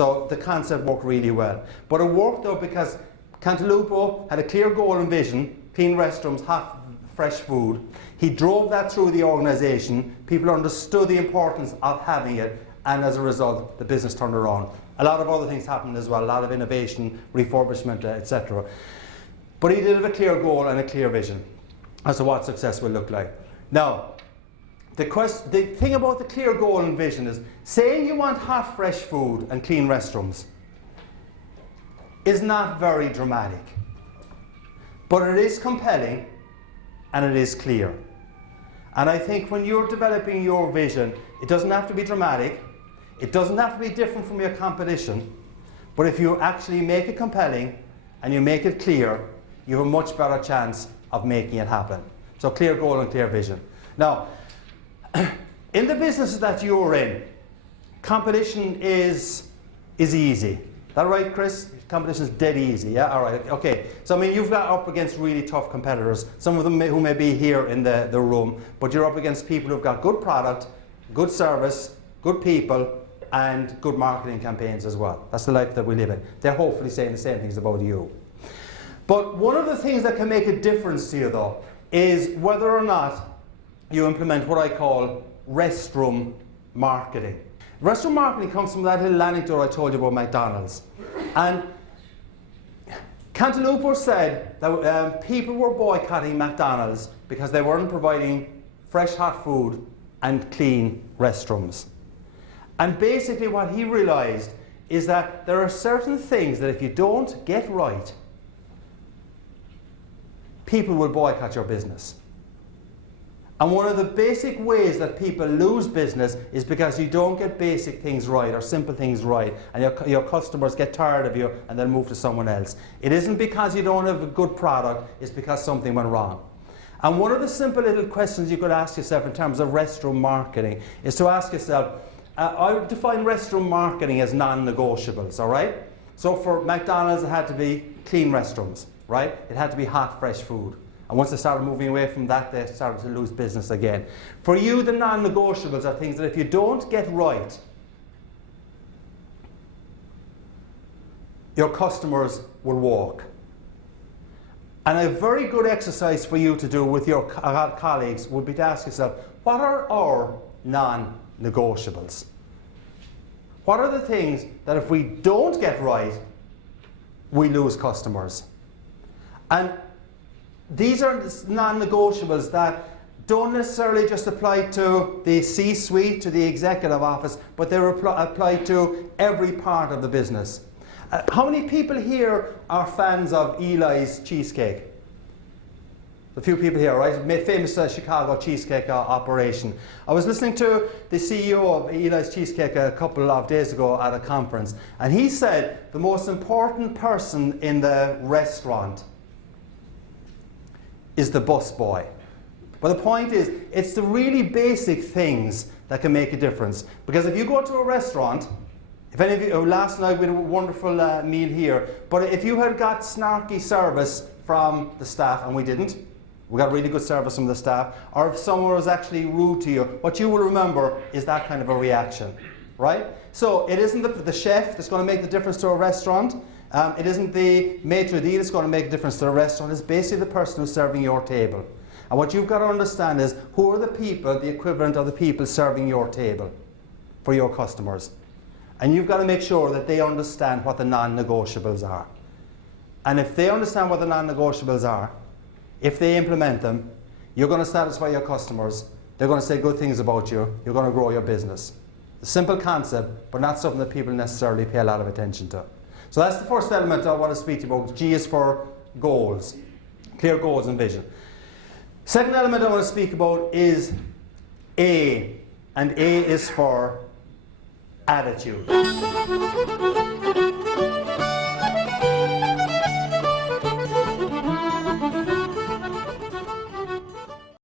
So the concept worked really well. But it worked though because Cantalupo had a clear goal and vision, clean restrooms, hot, fresh food. He drove that through the organisation. People understood the importance of having it, and as a result, the business turned around. A lot of other things happened as well, a lot of innovation, refurbishment, etc. But he did have a clear goal and a clear vision as to what success will look like. Now, the thing about the clear goal and vision is, saying you want hot, fresh food and clean restrooms is not very dramatic. But it is compelling and it is clear. And I think when you're developing your vision, it doesn't have to be dramatic, it doesn't have to be different from your competition, but if you actually make it compelling and you make it clear, you have a much better chance of making it happen. So clear goal and clear vision. Now, in the businesses that you're in, competition is easy. Is that right, Chris? Competition is dead easy, yeah? All right, okay. So, I mean, you've got up against really tough competitors, some of them who may be here in the room, but you're up against people who've got good product, good service, good people, and good marketing campaigns as well. That's the life that we live in. They're hopefully saying the same things about you. But one of the things that can make a difference to you, though, is whether or not you implement what I call restroom marketing. Restroom marketing comes from that little anecdote I told you about McDonald's. And Cantalupo said that people were boycotting McDonald's because they weren't providing fresh hot food and clean restrooms. And basically what he realized is that there are certain things that if you don't get right, people will boycott your business. And one of the basic ways that people lose business is because you don't get basic things right or simple things right, and your customers get tired of you and they'll move to someone else. It isn't because you don't have a good product, it's because something went wrong. And one of the simple little questions you could ask yourself in terms of restroom marketing is to ask yourself, I would define restroom marketing as non-negotiables, all right? So for McDonald's, it had to be clean restrooms, right? It had to be hot, fresh food. And once they started moving away from that, they started to lose business again. For you, the non-negotiables are things that if you don't get right, your customers will walk. And a very good exercise for you to do with your colleagues would be to ask yourself, what are our non-negotiables? What are the things that if we don't get right, we lose customers? And these are non-negotiables that don't necessarily just apply to the C-suite, to the executive office, but they apply to every part of the business. How many people here are fans of Eli's cheesecake? A few people here, right? Famous Chicago cheesecake operation. I was listening to the CEO of Eli's Cheesecake a couple of days ago at a conference, and he said the most important person in the restaurant is the busboy. But the point is, it's the really basic things that can make a difference. Because if you go to a restaurant, if any of you, last night we had a wonderful meal here, but if you had got snarky service from the staff, and we didn't, we got really good service from the staff, or if someone was actually rude to you, what you will remember is that kind of a reaction, right? So it isn't the chef that's going to make the difference to a restaurant. It isn't the maitre d' that's going to make a difference to the restaurant. It's basically the person who's serving your table. And what you've got to understand is, who are the people, the equivalent of the people serving your table for your customers? And you've got to make sure that they understand what the non-negotiables are. And if they understand what the non-negotiables are, if they implement them, you're going to satisfy your customers, they're going to say good things about you, you're going to grow your business. A simple concept, but not something that people necessarily pay a lot of attention to. So that's the first element I want to speak to you about. G is for goals, clear goals and vision. Second element I want to speak about is A, and A is for attitude.